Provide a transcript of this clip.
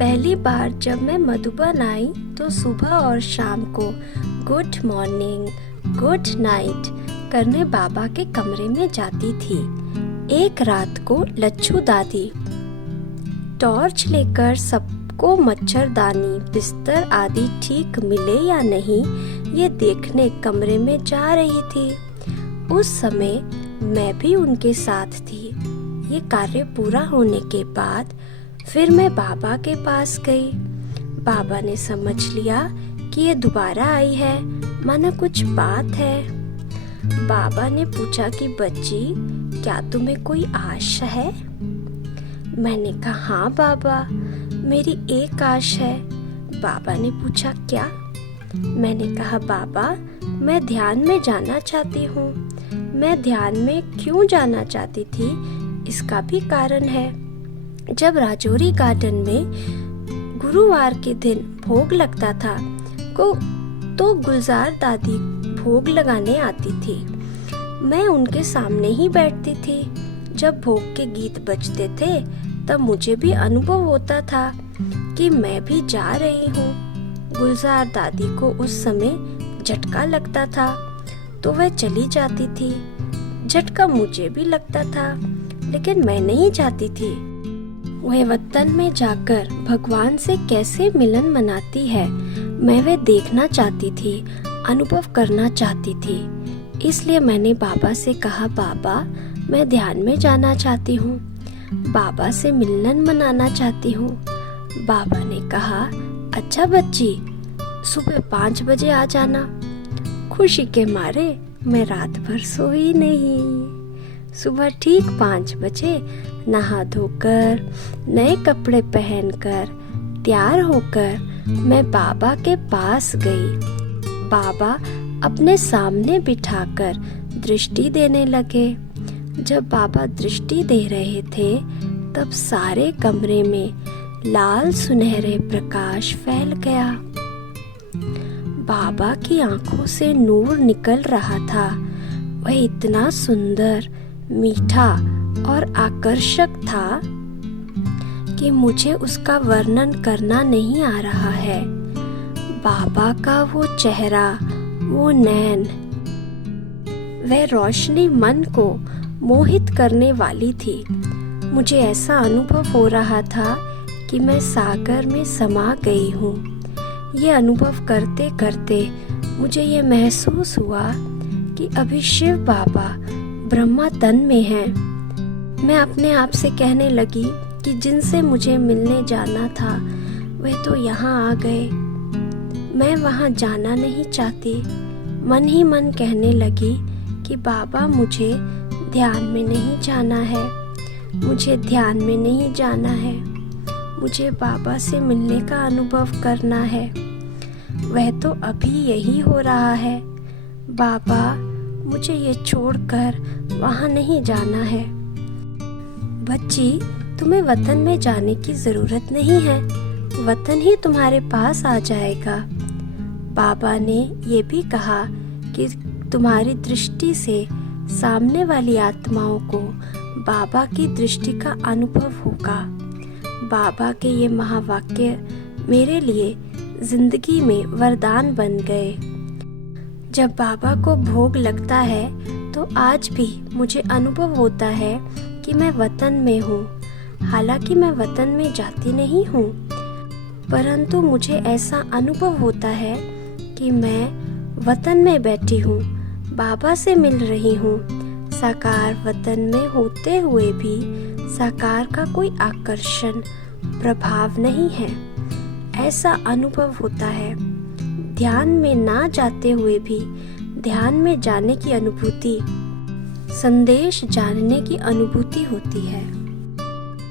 पहली बार जब मैं मधुबन आई तो सुबह और शाम को गुड मॉर्निंग, गुड नाइट करने बाबा के कमरे में जाती थी। एक रात को लच्छू दादी टॉर्च लेकर सबको मच्छरदानी, बिस्तर आदि ठीक मिले या नहीं ये देखने कमरे में जा रही थी। उस समय मैं भी उनके साथ थी। ये कार्य पूरा होने के बाद फिर मैं बाबा के पास गई। बाबा ने समझ लिया कि ये दोबारा आई है, माना कुछ बात है। बाबा ने पूछा कि बच्ची, क्या तुम्हें कोई आशा है? मैंने कहा हाँ बाबा, मेरी एक आश है। बाबा ने पूछा क्या? मैंने कहा बाबा, मैं ध्यान में जाना चाहती हूँ। मैं ध्यान में क्यों जाना चाहती थी, इसका भी कारण है। जब राजौरी गार्डन में गुरुवार के दिन भोग लगता था तो गुलजार दादी भोग लगाने आती थी। मैं उनके सामने ही बैठती थी। जब भोग के गीत बजते थे तब मुझे भी अनुभव होता था कि मैं भी जा रही हूँ। गुलजार दादी को उस समय झटका लगता था तो वह चली जाती थी। झटका मुझे भी लगता था, लेकिन मैं नहीं जाती थी। वह वतन में जाकर भगवान से कैसे मिलन मनाती है, मैं वह देखना चाहती थी, अनुभव करना चाहती थी। इसलिए मैंने बाबा से कहा बाबा, मैं ध्यान में जाना चाहती हूँ, बाबा से मिलन मनाना चाहती हूँ। बाबा ने कहा अच्छा बच्ची, सुबह 5 बजे आ जाना। खुशी के मारे मैं रात भर सोई नहीं। सुबह ठीक 5 बजे नहा धोकर, नए कपड़े पहनकर, तैयार होकर मैं बाबा के पास गई। बाबा अपने सामने बिठाकर दृष्टि देने लगे। जब बाबा दृष्टि दे रहे थे तब सारे कमरे में लाल सुनहरे प्रकाश फैल गया। बाबा की आंखों से नूर निकल रहा था। वह इतना सुंदर, मीठा और आकर्षक था कि मुझे उसका वर्णन करना नहीं आ रहा है। बाबा का वो चेहरा, वो नैन, वह रोशनी मन को मोहित करने वाली थी। मुझे ऐसा अनुभव हो रहा था कि मैं सागर में समा गई हूँ। ये अनुभव करते करते मुझे ये महसूस हुआ कि अभी शिव बाबा ब्रह्मा तन में हैं। मैं अपने आप से कहने लगी कि जिनसे मुझे मिलने जाना था वह तो यहाँ आ गए, मैं वहाँ जाना नहीं चाहती। मन ही मन कहने लगी कि बाबा मुझे ध्यान में नहीं जाना है, मुझे ध्यान में नहीं जाना है, मुझे बाबा से मिलने का अनुभव करना है। वह तो अभी यही हो रहा है। बाबा, मुझे ये छोड़कर वहाँ नहीं जाना है। बच्ची, तुम्हें वतन में जाने की जरूरत नहीं है, वतन ही तुम्हारे पास आ जाएगा। बाबा ने ये भी कहा कि तुम्हारी दृष्टि से सामने वाली आत्माओं को बाबा की दृष्टि का अनुभव होगा। बाबा के ये महावाक्य मेरे लिए जिंदगी में वरदान बन गए। जब बाबा को भोग लगता है तो आज भी मुझे अनुभव होता है कि मैं वतन में हूँ। हालांकि मैं वतन में जाती नहीं हूँ, परंतु मुझे ऐसा अनुभव होता है कि मैं वतन में बैठी हूँ, बाबा से मिल रही हूँ। साकार वतन में होते हुए भी साकार का कोई आकर्षण, प्रभाव नहीं है, ऐसा अनुभव होता है। ध्यान में ना जाते हुए भी ध्यान में जाने की अनुभूति, संदेश जानने की अनुभूति होती है।